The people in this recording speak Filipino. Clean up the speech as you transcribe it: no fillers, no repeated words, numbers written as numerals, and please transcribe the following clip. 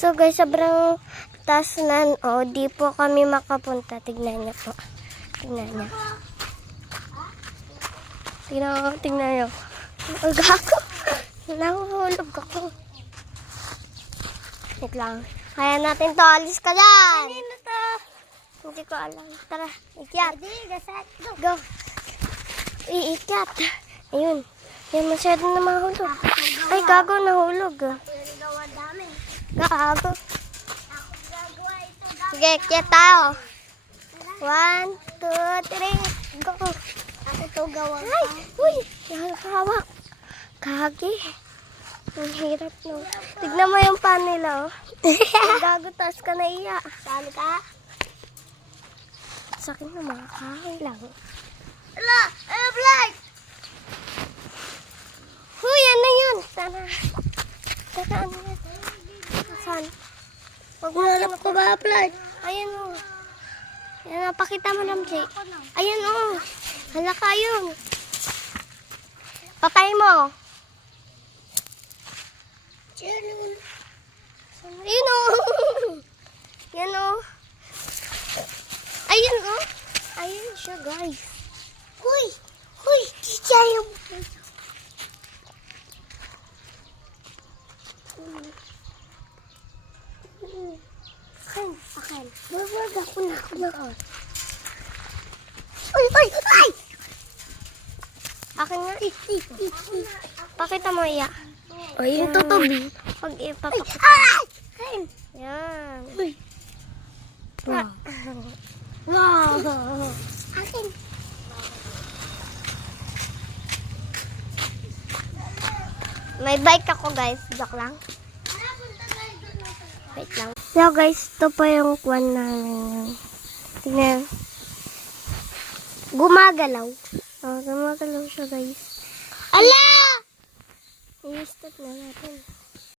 So guys, sobrang taas na. O, di po kami makapunta. Tignan niyo po. Tignan niyo. Tignan niyo. Ang gago. Nahuhulog ako. Wait lang. Kaya natin to. Alis ka dyan. Kanino to? Hindi ko alam. Tara, ikyat. Go. Iikyat. Ayun. Yan, masyado na mahulog. Ay, gago, nahulog. Gago. Sige, ikyat tayo. 1, 2, 3, go. Ako to gawang. Ay, uy, nakakahawak. Kagi. Ang hirap no. Tignan mo yung pan nila, oh. Gago, taas ka na iya. Saan ka? Sa akin na mga kahoy lang. Ala! Blight! Huy, ano yun? Sana. Sana ano yan? Saan? Huwag mo alam ko ba, Blight? Ayan o. Yan, pakita mo lang, Jay. Ayan o. Hala ka yun. Patay mo. Ayun o. Yan o. Ayun o. Ayun siya, guys. Huy! Huy! Siya yung... Akin. Babag ako na. Uy! Akin nga. Pakita mo, iya. O, yung tutubi. Pag ipapakita. Akin! Yan. Uy! Wow! Akin. May bike ako, guys. Joke lang. Wait lang. So, guys, ito pa yung kwan namin. Tingnan. Gumagalaw. Oh, gumagalaw siya, guys. Ala! I-stop na natin.